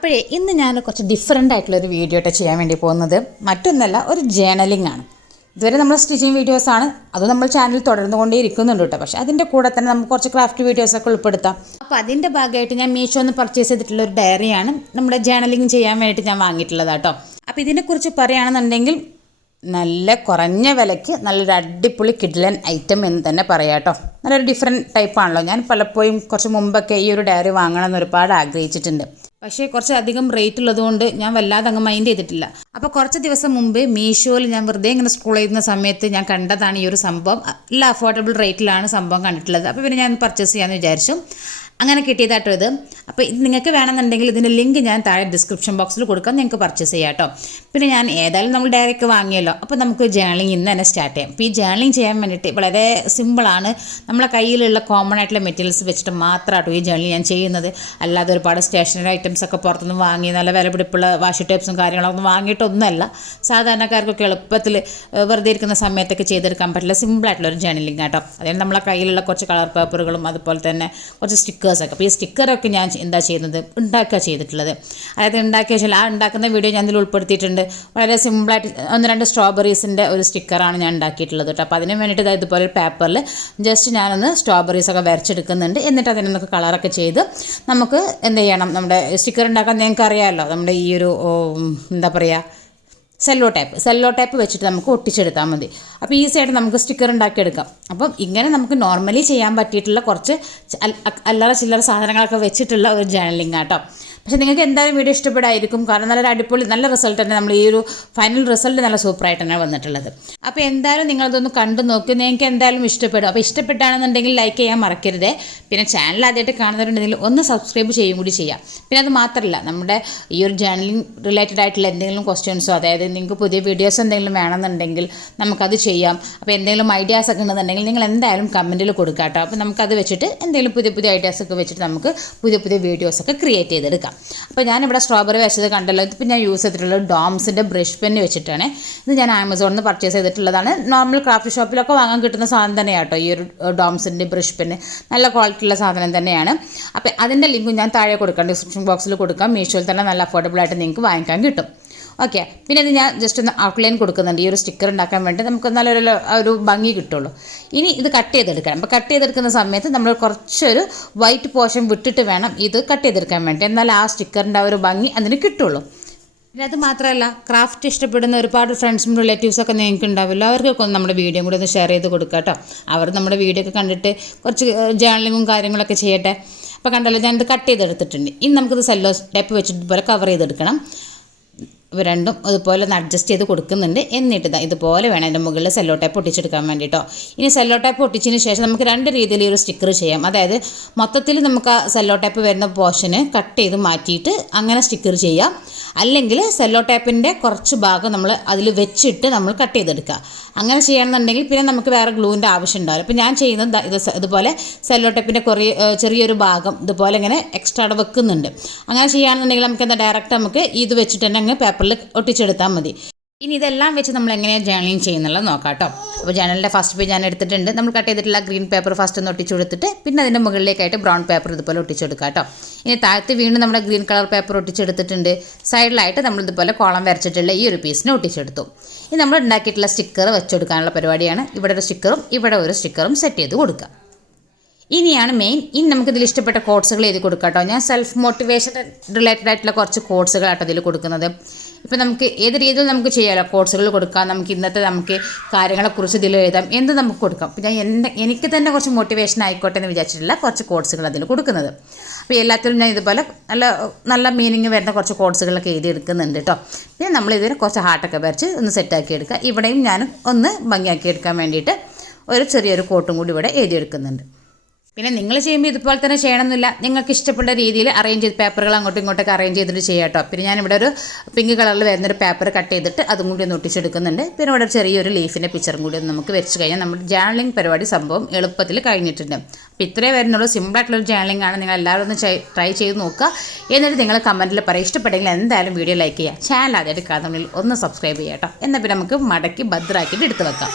അപ്പോഴേ ഇന്ന് ഞാൻ കുറച്ച് ഡിഫറെൻ്റ് ആയിട്ടുള്ളൊരു വീഡിയോ ആയിട്ട് ചെയ്യാൻ വേണ്ടി പോകുന്നത് മറ്റൊന്നല്ല, ഒരു ജേണലിംഗ് ആണ്. ഇതുവരെ നമ്മൾ സ്റ്റിച്ചിങ് വീഡിയോസാണ്, അത് നമ്മൾ ചാനൽ തുടർന്നുകൊണ്ടേ ഇരിക്കുന്നുണ്ട് കേട്ടോ. പക്ഷേ അതിൻ്റെ കൂടെ തന്നെ നമുക്ക് കുറച്ച് ക്രാഫ്റ്റ് വീഡിയോസൊക്കെ ഉൾപ്പെടുത്താം. അപ്പോൾ അതിൻ്റെ ഭാഗമായിട്ട് ഞാൻ മീഷോന്ന് പർച്ചേസ് ചെയ്തിട്ടുള്ള ഒരു ഡയറിയാണ് നമ്മുടെ ജേണലിംഗ് ചെയ്യാൻ വേണ്ടിയിട്ട് ഞാൻ വാങ്ങിയിട്ടുള്ളത് കേട്ടോ. അപ്പോൾ ഇതിനെക്കുറിച്ച് പറയുകയാണെന്നുണ്ടെങ്കിൽ നല്ല കുറഞ്ഞ വിലയ്ക്ക് നല്ലൊരു അടിപൊളി കിഡ്ലൻ ഐറ്റം എന്ന് തന്നെ പറയാം കേട്ടോ. നല്ലൊരു ഡിഫറെൻറ്റ് ടൈപ്പാണല്ലോ. ഞാൻ പലപ്പോഴും കുറച്ച് മുമ്പൊക്കെ ഈ ഒരു ഡയറി വാങ്ങണമെന്ന് ഒരുപാട് ആഗ്രഹിച്ചിട്ടുണ്ട്. പക്ഷേ കുറച്ച് അധികം റേറ്റ് ഉള്ളതുകൊണ്ട് ഞാൻ വല്ലാതെ അങ്ങ് മൈൻഡ് ചെയ്തിട്ടില്ല. അപ്പോൾ കുറച്ച് ദിവസം മുമ്പ് മീഷോയിൽ ഞാൻ വെറുതെ ഇങ്ങനെ സ്ക്രോൾ ചെയ്യുന്ന സമയത്ത് ഞാൻ കണ്ടതാണ് ഈ ഒരു സംഭവം. നല്ല അഫോർഡബിൾ റേറ്റിലാണ് സംഭവം കണ്ടിട്ടുള്ളത്. അപ്പോൾ പിന്നെ ഞാൻ പർച്ചേസ് ചെയ്യാമെന്ന് വിചാരിച്ചു. അങ്ങനെ കിട്ടിയതാട്ടോ ഇത്. അപ്പോൾ ഇത് നിങ്ങൾക്ക് വേണമെന്നുണ്ടെങ്കിൽ ഇതിൻ്റെ ലിങ്ക് ഞാൻ താഴെ ഡിസ്ക്രിപ്ഷൻ ബോക്സിൽ കൊടുക്കാം, നിങ്ങൾക്ക് പർച്ചേസ് ചെയ്യാം കേട്ടോ. പിന്നെ ഞാൻ ഏതായാലും നമ്മൾ ഡയറക്റ്റ് വാങ്ങിയല്ലോ, അപ്പോൾ നമുക്ക് ജേണലിംഗ് ഇന്ന് തന്നെ സ്റ്റാർട്ട് ചെയ്യാം. അപ്പോൾ ഈ ജേണലിംഗ് ചെയ്യാൻ വേണ്ടിയിട്ട് വളരെ സിമ്പിളാണ്. നമ്മളെ കയ്യിലുള്ള കോമൺ ആയിട്ടുള്ള മെറ്റീരിയൽസ് വെച്ചിട്ട് മാത്രമാട്ടോ ഈ ജേണലിംഗ് ഞാൻ ചെയ്യുന്നത്. അല്ലാതെ ഒരുപാട് സ്റ്റേഷനറി ഐറ്റംസ് ഒക്കെ പുറത്തുനിന്ന് വാങ്ങി നല്ല വിലപിടിപ്പുള്ള വാഷ് ടേപ്സും കാര്യങ്ങളൊന്നും വാങ്ങിയിട്ടൊന്നുമല്ല. സാധാരണക്കാർക്കൊക്കെ എളുപ്പത്തിൽ വെറുതെ ഇരിക്കുന്ന സമയത്തൊക്കെ ചെയ്തെടുക്കാൻ പറ്റില്ല സിമ്പിളായിട്ടുള്ള ഒരു ജേണലിംഗ് കേട്ടോ. അതായത് നമ്മളെ കയ്യിലുള്ള കുറച്ച് കളർ പേപ്പറുകളും അതുപോലെ തന്നെ കുറച്ച് സ്റ്റിക്കേഴ്സൊക്കെ. അപ്പോൾ ഈ സ്റ്റിക്കറൊക്കെ ഞാൻ എന്താ ചെയ്യുന്നത്, ഉണ്ടാക്കുക ചെയ്തിട്ടുള്ളത്. അതായത് ഉണ്ടാക്കിയ ശേഷം ആ ഉണ്ടാക്കുന്ന വീഡിയോ ഞാൻ ഇതിൽ ഉൾപ്പെടുത്തിയിട്ടുണ്ട്. വളരെ സിമ്പിളായിട്ട് 1-2 സ്ട്രോബെറീസിൻ്റെ ഒരു സ്റ്റിക്കറാണ് ഞാൻ ഉണ്ടാക്കിയിട്ടുള്ളത് കേട്ടോ. അപ്പോൾ അതിന് വേണ്ടിയിട്ട് ഇതുപോലെ ഒരു പേപ്പറിൽ ജസ്റ്റ് ഞാനൊന്ന് സ്ട്രോബെറീസൊക്കെ വരച്ചെടുക്കുന്നുണ്ട്. എന്നിട്ട് അതിനൊക്കെ കളറൊക്കെ ചെയ്ത് നമുക്ക് എന്ത് ചെയ്യണം, നമ്മുടെ സ്റ്റിക്കർ ഉണ്ടാക്കാൻ നിങ്ങൾക്ക് അറിയാമല്ലോ, നമ്മുടെ ഈ ഒരു എന്താ പറയുക, സെല്ലോ ടേപ്പ് വെച്ചിട്ട് നമുക്ക് ഒട്ടിച്ചെടുത്താൽ മതി. അപ്പോൾ ഈസിയായിട്ട് നമുക്ക് സ്റ്റിക്കർ ഉണ്ടാക്കിയെടുക്കാം. അപ്പം ഇങ്ങനെ നമുക്ക് നോർമലി ചെയ്യാൻ പറ്റിയിട്ടുള്ള കുറച്ച് അല്ലറ ചില്ലറ സാധനങ്ങളൊക്കെ വെച്ചിട്ടുള്ള ഒരു ജേണലിംഗ് കേട്ടോ. പക്ഷേ നിങ്ങൾക്ക് എന്തായാലും വീഡിയോ ഇഷ്ടപ്പെടായിരിക്കും. കാരണം നല്ലൊരു അടിപൊളി നല്ല റിസൾട്ട് തന്നെ, നമ്മൾ ഈ ഒരു ഫൈനൽ റിസൾട്ട് നല്ല സൂപ്പറായിട്ട് തന്നെ വന്നിട്ടുള്ളത്. അപ്പോൾ എന്തായാലും നിങ്ങളതൊന്ന് കണ്ടു നോക്കി, നിങ്ങൾക്ക് എന്തായാലും ഇഷ്ടപ്പെടും. അപ്പോൾ ഇഷ്ടപ്പെട്ടാണെന്നുണ്ടെങ്കിൽ ലൈക്ക് ചെയ്യാൻ മറക്കരുതേ. പിന്നെ ചാനൽ ആദ്യമായിട്ട് കാണുന്നവരുണ്ടെങ്കിൽ ഒന്ന് സബ്സ്ക്രൈബ് ചെയ്യും കൂടി ചെയ്യാം. പിന്നെ അത് മാത്രമല്ല, നമ്മുടെ ഈ ഒരു ജേണലിംഗ് റിലേറ്റഡ് ആയിട്ടുള്ള എന്തെങ്കിലും ക്വസ്റ്റ്യൻസോ, അതായത് നിങ്ങൾക്ക് പുതിയ വീഡിയോസ് എന്തെങ്കിലും വേണമെന്നുണ്ടെങ്കിൽ നമുക്കത് ചെയ്യാം. അപ്പോൾ എന്തെങ്കിലും ഐഡിയാസ് ഒക്കെ ഉണ്ടെന്നുണ്ടെങ്കിൽ നിങ്ങൾ എന്തായാലും കമൻറ്റിൽ കൊടുക്കുക കേട്ടോ. അപ്പോൾ നമുക്കത് വെച്ചിട്ട് എന്തെങ്കിലും പുതിയ ഐഡിയാസൊക്കെ വെച്ചിട്ട് നമുക്ക് പുതിയ വീഡിയോസൊക്കെ ക്രിയേറ്റ് ചെയ്തെടുക്കാം. അപ്പോൾ ഞാനിവിടെ സ്ട്രോബെറി വെച്ചത് കണ്ടല്ലോ. ഇതിപ്പോൾ ഞാൻ യൂസ് ചെയ്തിട്ടുള്ളത് ഡോംസിൻ്റെ ബ്രഷ് പെന്ന് വെച്ചിട്ടാണ്. ഇത് ഞാൻ ആമസോണിൽ നിന്ന് പർച്ചേസ് ചെയ്തിട്ടുള്ളതാണ്. നോർമൽ ക്രാഫ്റ്റ് ഷോപ്പിലൊക്കെ വാങ്ങാൻ കിട്ടുന്ന സാധനം തന്നെയാണ് കേട്ടോ ഈ ഒരു ഡോംസിൻ്റെ ബ്രഷ് പെന്ന്. നല്ല ക്വാളിറ്റിയുള്ള സാധനം തന്നെയാണ്. അപ്പോൾ അതിൻ്റെ ലിങ്കും ഞാൻ താഴെ കൊടുക്കാം, ഡിസ്ക്രിപ്ഷൻ ബോക്സിൽ കൊടുക്കാം. മീഷോയിൽ തന്നെ നല്ല അഫോർഡബിളായിട്ട് നിങ്ങൾക്ക് വാങ്ങിക്കാൻ കിട്ടും. ഓക്കെ. പിന്നെ ഇത് ഞാൻ ജസ്റ്റ് ഒന്ന് ഔട്ട്ലൈൻ കൊടുക്കുന്നുണ്ട്. ഈ ഒരു സ്റ്റിക്കർ ഉണ്ടാക്കാൻ വേണ്ടി നമുക്ക് നല്ലൊരു ഭംഗി കിട്ടുള്ളൂ. ഇനി ഇത് കട്ട് ചെയ്തെടുക്കണം. അപ്പോൾ കട്ട് ചെയ്തെടുക്കുന്ന സമയത്ത് നമ്മൾ കുറച്ചൊരു വൈറ്റ് പോർഷൻ വിട്ടിട്ട് വേണം ഇത് കട്ട് ചെയ്തെടുക്കാൻ വേണ്ടി. എന്നാൽ ആ സ്റ്റിക്കറിൻ്റെ ആ ഒരു ഭംഗി അതിന് കിട്ടുള്ളൂ. പിന്നെ അത് മാത്രമല്ല, ക്രാഫ്റ്റ് ഇഷ്ടപ്പെടുന്ന ഒരുപാട് ഫ്രണ്ട്സും റിലേറ്റീവ്സൊക്കെ നിങ്ങൾക്ക് ഉണ്ടാവില്ല. അവർക്കൊക്കെ ഒന്ന് നമ്മുടെ വീഡിയോ കൂടി ഒന്ന് ഷെയർ ചെയ്ത് കൊടുക്കുക കേട്ടോ. അവർ നമ്മുടെ വീഡിയോ ഒക്കെ കണ്ടിട്ട് കുറച്ച് ജേണലിങ്ങും കാര്യങ്ങളൊക്കെ ചെയ്യട്ടെ. അപ്പോൾ കണ്ടല്ലോ, ഞാനിത് കട്ട് ചെയ്തെടുത്തിട്ടുണ്ട്. ഇനി നമുക്കിത് സെല്ലോ ടേപ്പ് വെച്ചിട്ട് ഇതുപോലെ കവർ ചെയ്തെടുക്കണം. ഇവ രണ്ടും അതുപോലെ ഒന്ന് അഡ്ജസ്റ്റ് ചെയ്ത് കൊടുക്കുന്നുണ്ട്. എന്നിട്ട് ഇതുപോലെ വേണം അതിൻ്റെ മുകളിൽ സെല്ലോ ടേപ്പ് ഒട്ടിച്ചെടുക്കാൻ വേണ്ടിയിട്ടോ. ഇനി സെല്ലോ ടേപ്പ് ഒട്ടിച്ചതിന് ശേഷം നമുക്ക് 2 രീതിയിൽ ഈ ഒരു സ്റ്റിക്കർ ചെയ്യാം. അതായത് മൊത്തത്തിൽ നമുക്ക് ആ സെല്ലോ ടേപ്പ് വരുന്ന പോർഷന് കട്ട് ചെയ്ത് മാറ്റിയിട്ട് അങ്ങനെ സ്റ്റിക്കർ ചെയ്യാം. അല്ലെങ്കിൽ സെല്ലോ ടേപ്പിൻ്റെ കുറച്ച് ഭാഗം നമ്മൾ അതിൽ വെച്ചിട്ട് നമ്മൾ കട്ട് ചെയ്തെടുക്കുക. അങ്ങനെ ചെയ്യണമെന്നുണ്ടെങ്കിൽ പിന്നെ നമുക്ക് വേറെ ഗ്ലൂവിൻ്റെ ആവശ്യം ഉണ്ടാവില്ല. അപ്പോൾ ഞാൻ ചെയ്യുന്നത് ഇതുപോലെ സെല്ലോ ടേപ്പിൻ്റെ ചെറിയൊരു ഭാഗം ഇതുപോലെ ഇങ്ങനെ എക്സ്ട്രാ വെക്കുന്നുണ്ട്. അങ്ങനെ ചെയ്യുകയാണെന്നുണ്ടെങ്കിൽ നമുക്ക് ഡയറക്റ്റ് നമുക്ക് ഇത് വെച്ചിട്ട് തന്നെ അങ്ങ് പേപ്പറിൽ ഒട്ടിച്ചെടുത്താൽ മതി. ഇനി ഇതെല്ലാം വെച്ച് നമ്മൾ എങ്ങനെയാണ് ജേണലിംഗ് ചെയ്യുന്നുള്ളത് നോക്കാം കേട്ടോ. അപ്പോൾ ജേണലിൻ്റെ ഫസ്റ്റ് പേജ് ഞാൻ എടുത്തിട്ടുണ്ട്. നമ്മൾ കട്ട് ചെയ്തിട്ടുള്ള ഗ്രീൻ പേപ്പർ ഫസ്റ്റ് ഒന്ന് ഒട്ടിച്ചു കൊടുത്തിട്ട് പിന്നെ അതിൻ്റെ മുകളിലേക്കായിട്ട് ബ്രൗൺ പേപ്പർ ഇതുപോലെ ഒട്ടിച്ചെടുക്കാം കേട്ടോ. ഇനി താഴത്ത് വീണ്ടും നമ്മുടെ ഗ്രീൻ കളർ പേപ്പർ ഒട്ടിച്ചെടുത്തിട്ടുണ്ട്. സൈഡിലായിട്ട് നമ്മൾ ഇതുപോലെ കോളം വരച്ചിട്ടുള്ള ഈ ഒരു പീസിനെ ഒട്ടിച്ചെടുത്തു. ഇനി നമ്മൾ ഉണ്ടാക്കിയിട്ടുള്ള സ്റ്റിക്കർ വെച്ചെടുക്കാനുള്ള പരിപാടിയാണ്. ഇവിടെ ഒരു സ്റ്റിക്കറും ഇവിടെ ഒരു സ്റ്റിക്കറും സെറ്റ് ചെയ്ത് കൊടുക്കുക. ഇനിയാണ് മെയിൻ. ഇനി നമുക്കിതിൽ ഇഷ്ടപ്പെട്ട കോട്സുകൾ എഴുതി കൊടുക്കാം കേട്ടോ. ഞാൻ സെൽഫ് മോട്ടിവേഷൻ റിലേറ്റഡ് ആയിട്ടുള്ള കുറച്ച് കോട്സുകളാട്ടോ ഇതിൽ കൊടുക്കുന്നത്. ഇപ്പോൾ നമുക്ക് ഏത് രീതിയിൽ നമുക്ക് ചെയ്യാമല്ലോ, കോട്സുകൾ കൊടുക്കാം. നമുക്ക് ഇന്നത്തെ കാര്യങ്ങളെക്കുറിച്ച് ഇതിൽ എഴുതാം, എന്ത് നമുക്ക് കൊടുക്കാം. അപ്പോൾ ഞാൻ എനിക്ക് തന്നെ കുറച്ച് മോട്ടിവേഷൻ ആയിക്കോട്ടെ എന്ന് വിചാരിച്ചിട്ടുള്ള കുറച്ച് കോട്സുകൾ അതിൽ കൊടുക്കുന്നത്. അപ്പോൾ എല്ലാത്തിലും ഞാൻ ഇതുപോലെ നല്ല മീനിങ് വരുന്ന കുറച്ച് കോട്സുകളൊക്കെ എഴുതി എടുക്കുന്നുണ്ട് കേട്ടോ. പിന്നെ നമ്മളിതിൽ കുറച്ച് ഹാർട്ടൊക്കെ വരച്ച് ഒന്ന് സെറ്റാക്കി എടുക്കുക. ഇവിടെയും ഞാൻ ഒന്ന് ഭംഗിയാക്കി എടുക്കാൻ വേണ്ടിയിട്ട് ഒരു ചെറിയൊരു കോട്ടും കൂടി ഇവിടെ എഴുതിയെടുക്കുന്നുണ്ട്. പിന്നെ നിങ്ങൾ ചെയ്യുമ്പോൾ ഇതുപോലെ തന്നെ ചെയ്യണമെന്നില്ല, നിങ്ങൾക്ക് ഇഷ്ടപ്പെട്ട രീതിയിൽ അറേഞ്ച് ചെയ്ത് പേപ്പറുകൾ അങ്ങോട്ടും ഇങ്ങോട്ടൊക്കെ അറേഞ്ച് ചെയ്തിട്ട് ചെയ്യാം കേട്ടോ. പിന്നെ ഞാനിവിടെ ഒരു പിങ്ക് കളറിൽ വരുന്നൊരു പേപ്പർ കട്ട് ചെയ്തിട്ട് അതും കൂടി ഒന്ന് ഒട്ടിച്ചെടുക്കുന്നുണ്ട്. പിന്നെ ഇവിടെ ചെറിയൊരു ലീഫിൻ്റെ പിക്ചറും കൂടി ഒന്ന് നമുക്ക് വെച്ച് കഴിഞ്ഞാൽ നമ്മുടെ ജേണലിംഗ് പരിപാടി സംഭവം എളുപ്പത്തിൽ കഴിഞ്ഞിട്ടുണ്ട്. അപ്പോൾ ഇത്രയേ വരുന്നുള്ളൂ. സിമ്പിളായിട്ടുള്ളൊരു ജേണലിംഗ് ആണ്. നിങ്ങൾ എല്ലാവരും ഒന്ന് ട്രൈ ചെയ്ത് നോക്കുക. എന്നിട്ട് നിങ്ങൾ കമൻറ്റിൽ പറയും. ഇഷ്ടപ്പെട്ടെങ്കിൽ എന്തായാലും വീഡിയോ ലൈക്ക് ചെയ്യുക. ചാനൽ ആദ്യമായിട്ട് കാണുന്നതിൽ ഒന്ന് സബ്സ്ക്രൈബ് ചെയ്യാം കേട്ടോ. എന്നാൽ പിന്നെ നമുക്ക് മടക്കി ഭദ്രാക്കിയിട്ട് എടുത്ത് വെക്കാം.